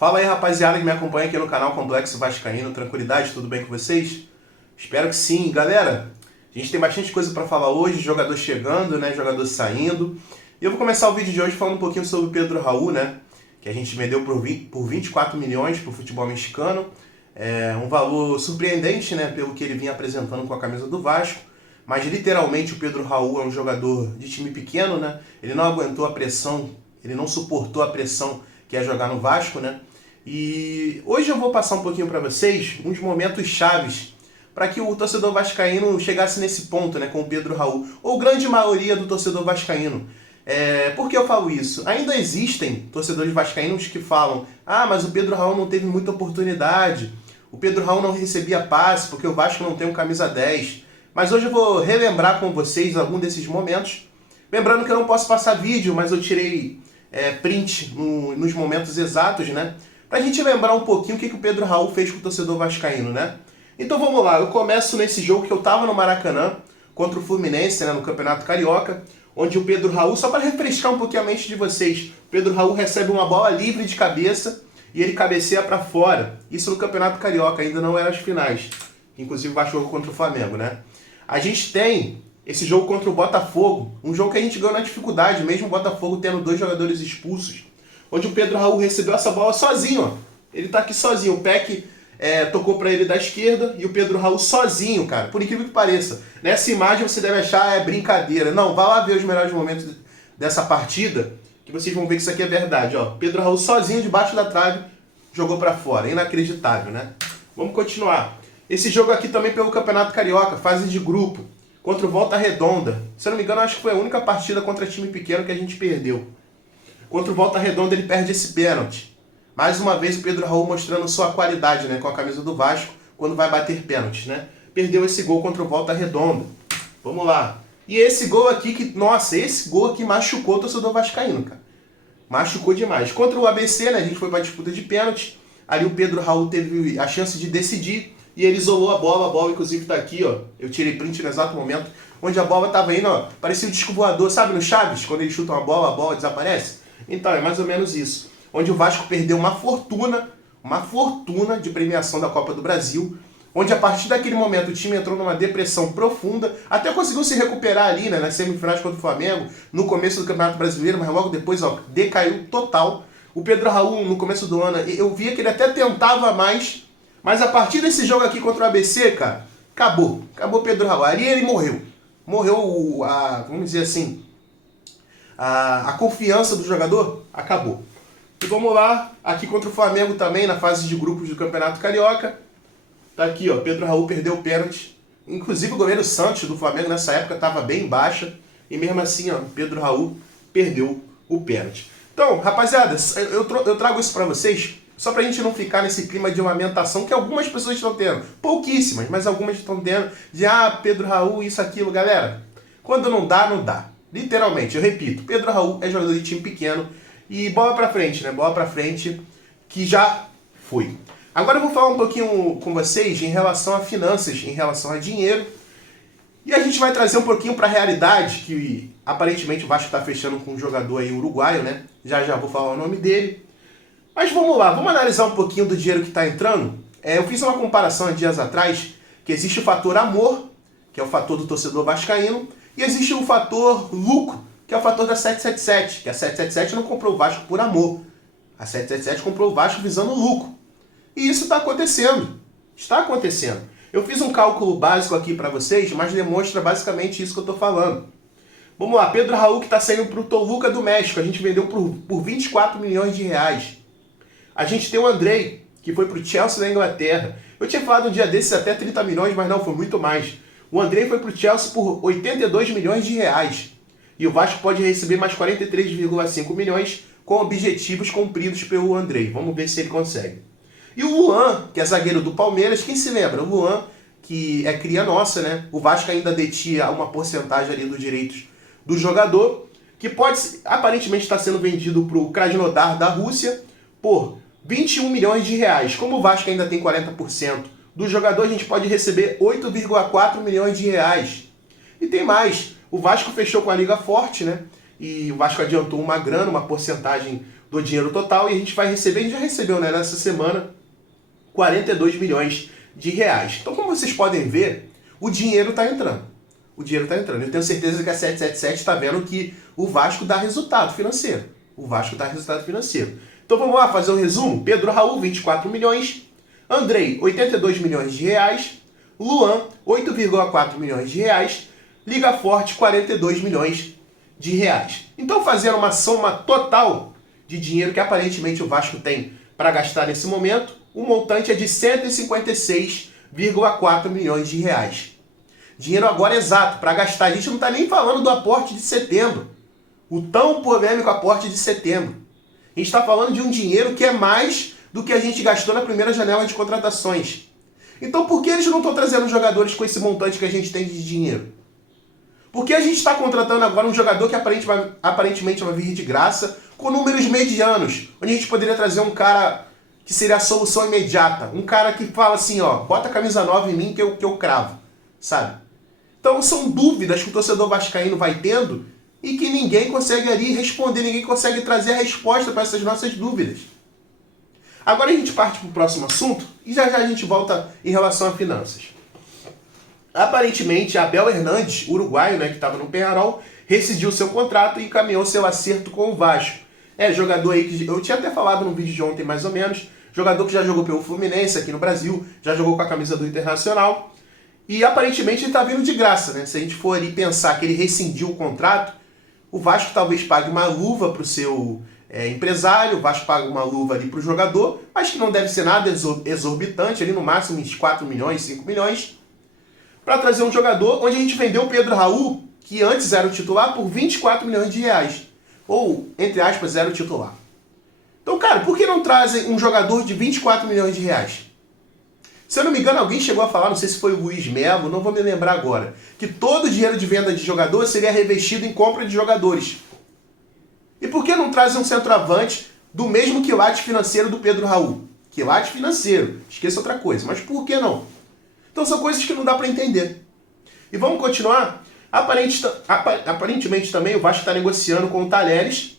Fala aí, rapaziada que me acompanha aqui no canal Complexo Vascaíno. Tranquilidade, tudo bem com vocês? Espero que sim. Galera, a gente tem bastante coisa para falar hoje, jogador chegando, né, jogador saindo. E eu vou começar o vídeo de hoje falando um pouquinho sobre o Pedro Raul, né, que a gente vendeu por 24 milhões para o futebol mexicano. É um valor surpreendente, né, pelo que ele vinha apresentando com a camisa do Vasco. Mas literalmente o Pedro Raul é um jogador de time pequeno, né? Ele não aguentou a pressão, ele não suportou a pressão que é jogar no Vasco, né? E hoje eu vou passar um pouquinho para vocês uns momentos chaves para que o torcedor vascaíno chegasse nesse ponto, né, com o Pedro Raul, ou grande maioria do torcedor vascaíno. Por que eu falo isso? Ainda existem torcedores vascaínos que falam: ah, mas o Pedro Raul não teve muita oportunidade, o Pedro Raul não recebia passe porque o Vasco não tem um camisa 10. Mas hoje eu vou relembrar com vocês algum desses momentos. Lembrando que eu não posso passar vídeo, mas eu tirei print nos momentos exatos, né? Pra gente lembrar um pouquinho o que o Pedro Raul fez com o torcedor vascaíno, né? Então vamos lá, eu começo nesse jogo que eu tava no Maracanã, contra o Fluminense, né, no Campeonato Carioca, onde o Pedro Raul, só para refrescar um pouquinho a mente de vocês, o Pedro Raul recebe uma bola livre de cabeça e ele cabeceia para fora. Isso no Campeonato Carioca, ainda não era as finais. Inclusive vai jogo contra o Flamengo, né? A gente tem esse jogo contra o Botafogo, um jogo que a gente ganhou na dificuldade, mesmo o Botafogo tendo 2 jogadores expulsos, onde o Pedro Raul recebeu essa bola sozinho, ó. Ele tá aqui sozinho, o Peck tocou para ele da esquerda e o Pedro Raul sozinho, cara, por incrível que pareça. Nessa imagem você deve achar brincadeira. Não, vá lá ver os melhores momentos dessa partida, que vocês vão ver que isso aqui é verdade, ó. Pedro Raul sozinho debaixo da trave, jogou para fora, inacreditável, né? Vamos continuar. Esse jogo aqui também pelo Campeonato Carioca, fase de grupo, contra o Volta Redonda. Se eu não me engano, acho que foi a única partida contra time pequeno que a gente perdeu. Contra o Volta Redonda ele perde esse pênalti. Mais uma vez o Pedro Raul mostrando sua qualidade, né, com a camisa do Vasco, quando vai bater pênaltis, né? Perdeu esse gol contra o Volta Redonda. Vamos lá. E esse gol aqui que, nossa, esse gol aqui machucou o torcedor vascaíno, cara. Machucou demais. Contra o ABC, né, a gente foi para a disputa de pênalti. Ali o Pedro Raul teve a chance de decidir. E ele isolou a bola inclusive tá aqui, ó. Eu tirei print no exato momento, onde a bola tava indo, ó. Parecia um disco voador, sabe no Chaves? Quando ele chuta uma bola, a bola desaparece? Então, é mais ou menos isso. Onde o Vasco perdeu uma fortuna de premiação da Copa do Brasil, onde a partir daquele momento o time entrou numa depressão profunda, até conseguiu se recuperar ali, né, nas semifinais contra o Flamengo, no começo do Campeonato Brasileiro, mas logo depois, ó, decaiu total. O Pedro Raul, no começo do ano, eu via que ele até tentava mais. Mas a partir desse jogo aqui contra o ABC, cara, acabou. Acabou o Pedro Raul. Ali ele morreu. Morreu, vamos dizer assim, a confiança do jogador acabou. E vamos lá, aqui contra o Flamengo também, na fase de grupos do Campeonato Carioca. Tá aqui, ó, Pedro Raul perdeu o pênalti. Inclusive o goleiro Santos do Flamengo nessa época estava bem baixa. E mesmo assim, ó, Pedro Raul perdeu o pênalti. Então, rapaziada, eu trago isso pra vocês só pra gente não ficar nesse clima de lamentação que algumas pessoas estão tendo. Pouquíssimas, mas algumas estão tendo. De, Pedro Raul, isso, aquilo. Galera, quando não dá, não dá. Literalmente, eu repito, Pedro Raul é jogador de time pequeno. E bola pra frente, né? Bola pra frente, que já foi. Agora eu vou falar um pouquinho com vocês em relação a finanças, em relação a dinheiro. E a gente vai trazer um pouquinho pra realidade, que aparentemente o Vasco tá fechando com um jogador aí uruguaio, né? Já vou falar o nome dele. Mas vamos lá, vamos analisar um pouquinho do dinheiro que está entrando. Eu fiz uma comparação há dias atrás, que existe o fator amor, que é o fator do torcedor vascaíno, e existe o fator lucro, que é o fator da 777, que a 777 não comprou o Vasco por amor. A 777 comprou o Vasco visando lucro. E isso está acontecendo. Está acontecendo. Eu fiz um cálculo básico aqui para vocês, mas demonstra basicamente isso que eu estou falando. Vamos lá, Pedro Raul que está saindo para o Toluca do México, a gente vendeu por 24 milhões de reais. A gente tem o Andrei, que foi pro Chelsea da Inglaterra. Eu tinha falado um dia desses até 30 milhões, mas não, foi muito mais. O Andrei foi pro Chelsea por 82 milhões de reais. E o Vasco pode receber mais 43,5 milhões com objetivos cumpridos pelo Andrei. Vamos ver se ele consegue. E o Luan, que é zagueiro do Palmeiras, quem se lembra? O Luan, que é cria nossa, né? O Vasco ainda detinha uma porcentagem ali dos direitos do jogador, que pode, aparentemente está sendo vendido pro Krasnodar da Rússia por 21 milhões de reais. Como o Vasco ainda tem 40% do jogador, a gente pode receber 8,4 milhões de reais. E tem mais. O Vasco fechou com a Liga Forte, né? E o Vasco adiantou uma grana, uma porcentagem do dinheiro total e a gente vai receber, a gente já recebeu, né, nessa semana, 42 milhões de reais. Então, como vocês podem ver, o dinheiro está entrando. O dinheiro está entrando. Eu tenho certeza que a 777 está vendo que o Vasco dá resultado financeiro. O Vasco dá resultado financeiro. Então vamos lá fazer um resumo. Pedro Raul, 24 milhões. Andrei, 82 milhões de reais. Luan, 8,4 milhões de reais. Liga Forte, 42 milhões de reais. Então, fazendo uma soma total de dinheiro que aparentemente o Vasco tem para gastar nesse momento, o montante é de 156,4 milhões de reais. Dinheiro agora exato para gastar. A gente não está nem falando do aporte de setembro. O tão polêmico aporte de setembro. A gente está falando de um dinheiro que é mais do que a gente gastou na primeira janela de contratações. Então por que eles não estão trazendo jogadores com esse montante que a gente tem de dinheiro? Por que a gente está contratando agora um jogador que aparentemente vai vir de graça, com números medianos, onde a gente poderia trazer um cara que seria a solução imediata, um cara que fala assim, ó, bota a camisa 9 em mim que eu cravo, sabe? Então são dúvidas que o torcedor vascaíno vai tendo e que ninguém consegue ali responder, ninguém consegue trazer a resposta para essas nossas dúvidas. Agora a gente parte para o próximo assunto e já a gente volta em relação a finanças. Aparentemente, Abel Hernandes, uruguaio, né, que estava no Peñarol, rescindiu seu contrato e encaminhou seu acerto com o Vasco. Jogador aí que eu tinha até falado no vídeo de ontem mais ou menos, jogador que já jogou pelo Fluminense aqui no Brasil, já jogou com a camisa do Internacional e aparentemente ele está vindo de graça, né? Se a gente for ali pensar que ele rescindiu o contrato, o Vasco talvez pague uma luva para o seu empresário, o Vasco paga uma luva ali para o jogador, mas que não deve ser nada exorbitante, ali no máximo uns 4 milhões, 5 milhões, para trazer um jogador onde a gente vendeu o Pedro Raul, que antes era o titular, por 24 milhões de reais. Ou, entre aspas, era o titular. Então, cara, por que não trazem um jogador de 24 milhões de reais? Se eu não me engano, alguém chegou a falar, não sei se foi o Luiz Melo, não vou me lembrar agora, que todo o dinheiro de venda de jogador seria revestido em compra de jogadores. E por que não trazem um centroavante do mesmo quilate financeiro do Pedro Raul? Quilate financeiro, esqueça outra coisa, mas por que não? Então são coisas que não dá para entender. E vamos continuar? Aparentemente também o Vasco está negociando com o Talheres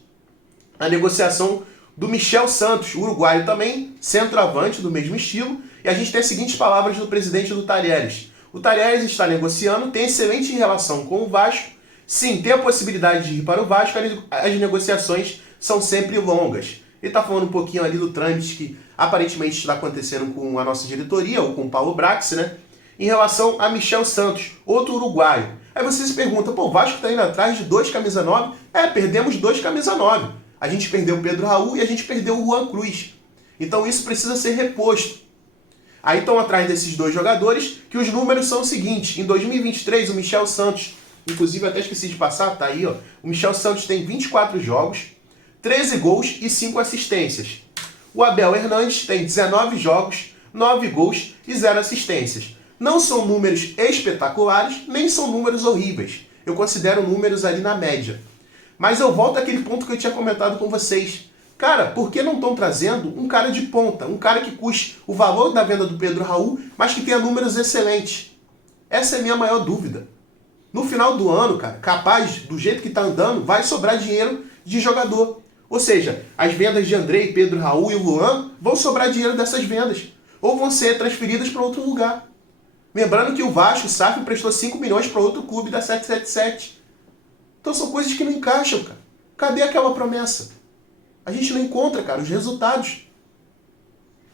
a negociação do Michel Santos, uruguaio também, centroavante do mesmo estilo. E a gente tem as seguintes palavras do presidente do Talheres. O Talheres está negociando, tem excelente relação com o Vasco. Sim, tem a possibilidade de ir para o Vasco, as negociações são sempre longas. Ele está falando um pouquinho ali do trâmite que aparentemente está acontecendo com a nossa diretoria, ou com o Paulo Brax, né? Em relação a Michel Santos, outro uruguaio. Aí você se pergunta, pô, o Vasco está indo atrás de 2 camisa 9? Perdemos 2 camisa 9. A gente perdeu o Pedro Raul e a gente perdeu o Juan Cruz. Então isso precisa ser reposto. Aí estão atrás desses 2 jogadores, que os números são os seguintes. Em 2023, o Michel Santos, inclusive até esqueci de passar, tá aí, ó. O Michel Santos tem 24 jogos, 13 gols e 5 assistências. O Abel Hernandes tem 19 jogos, 9 gols e 0 assistências. Não são números espetaculares, nem são números horríveis. Eu considero números ali na média. Mas eu volto àquele ponto que eu tinha comentado com vocês. Cara, por que não estão trazendo um cara de ponta? Um cara que custe o valor da venda do Pedro Raul, mas que tenha números excelentes. Essa é a minha maior dúvida. No final do ano, cara, capaz, do jeito que está andando, vai sobrar dinheiro de jogador. Ou seja, as vendas de Andrei, Pedro Raul e Luan vão sobrar dinheiro dessas vendas. Ou vão ser transferidas para outro lugar. Lembrando que o Vasco, o SAF, prestou 5 milhões para outro clube da 777. Então são coisas que não encaixam, cara. Cadê aquela promessa? A gente não encontra, cara, os resultados.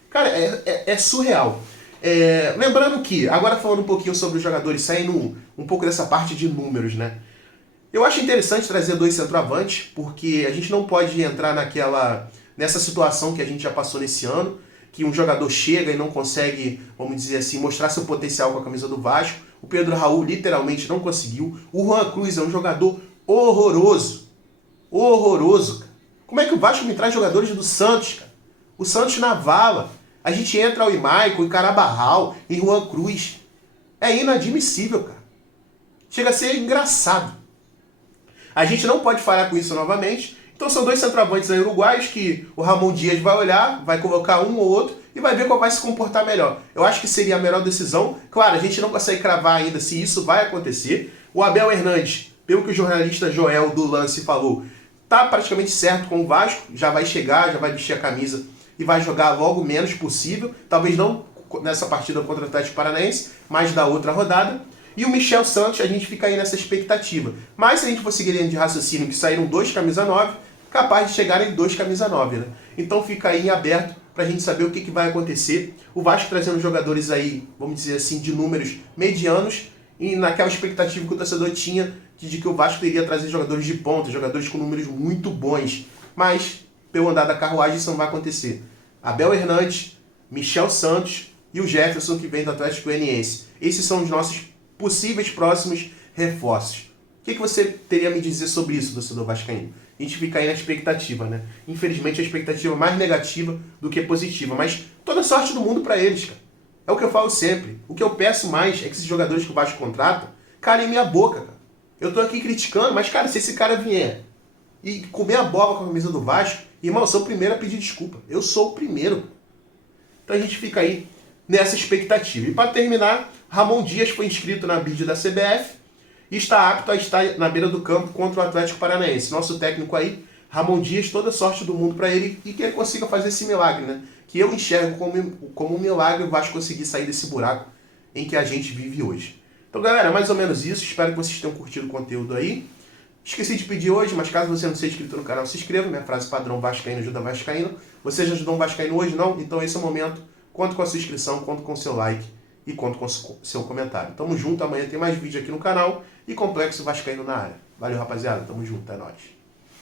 Cara, é surreal. Lembrando que, agora falando um pouquinho sobre os jogadores, saindo um pouco dessa parte de números, né? Eu acho interessante trazer 2 centroavantes, porque a gente não pode entrar nessa situação que a gente já passou nesse ano, que um jogador chega e não consegue, vamos dizer assim, mostrar seu potencial com a camisa do Vasco. O Pedro Raul literalmente não conseguiu. O Juan Cruz é um jogador horroroso. Horroroso, cara. Como é que o Vasco me traz jogadores do Santos, cara? O Santos na vala. A gente entra ao Imaico, em Carabarral, em Juan Cruz. É inadmissível, cara. Chega a ser engraçado. A gente não pode falhar com isso novamente. Então são 2 centroavantes aí uruguaios que o Ramon Dias vai olhar, vai colocar um ou outro e vai ver qual vai se comportar melhor. Eu acho que seria a melhor decisão. Claro, a gente não consegue cravar ainda se isso vai acontecer. O Abel Hernandes, pelo que o jornalista Joel do Lance falou, tá praticamente certo com o Vasco, já vai chegar, já vai vestir a camisa e vai jogar logo o menos possível, talvez não nessa partida contra o Atlético Paranaense, mas da outra rodada. E o Michel Santos, a gente fica aí nessa expectativa. Mas se a gente for seguir linha de raciocínio que saíram 2 camisa 9, capaz de chegarem 2 camisa 9, né? Então fica aí em aberto pra gente saber o que vai acontecer. O Vasco trazendo jogadores aí, vamos dizer assim, de números medianos, e naquela expectativa que o torcedor tinha de que o Vasco iria trazer jogadores de ponta, jogadores com números muito bons. Mas, pelo andar da carruagem, isso não vai acontecer. Abel Hernandes, Michel Santos e o Jefferson, que vem do Atlético Goianiense. Esses são os nossos possíveis próximos reforços. O que você teria a me dizer sobre isso, torcedor vascaíno? A gente fica aí na expectativa, né? Infelizmente, a expectativa é mais negativa do que positiva. Mas toda sorte do mundo para eles, cara. É o que eu falo sempre. O que eu peço mais é que esses jogadores que o Vasco contrata calem minha boca, cara. Eu tô aqui criticando, mas, cara, se esse cara vier e comer a bola com a camisa do Vasco, irmão, eu sou o primeiro a pedir desculpa. Eu sou o primeiro. Então a gente fica aí nessa expectativa. E para terminar, Ramon Dias foi inscrito na bid da CBF e está apto a estar na beira do campo contra o Atlético Paranaense. Nosso técnico aí, Ramon Dias, toda sorte do mundo para ele e que ele consiga fazer esse milagre, né? Que eu enxergo como um milagre o Vasco conseguir sair desse buraco em que a gente vive hoje. Então, galera, mais ou menos isso. Espero que vocês tenham curtido o conteúdo aí. Esqueci de pedir hoje, mas caso você não seja inscrito no canal, se inscreva. Minha frase padrão: Vascaíno ajuda Vascaíno. Você já ajudou um Vascaíno hoje? Não? Então esse é o momento. Conto com a sua inscrição, conto com o seu like e conto com o seu comentário. Tamo junto, amanhã tem mais vídeo aqui no canal e Complexo Vascaíno na área. Valeu, rapaziada. Tamo junto, é nóis.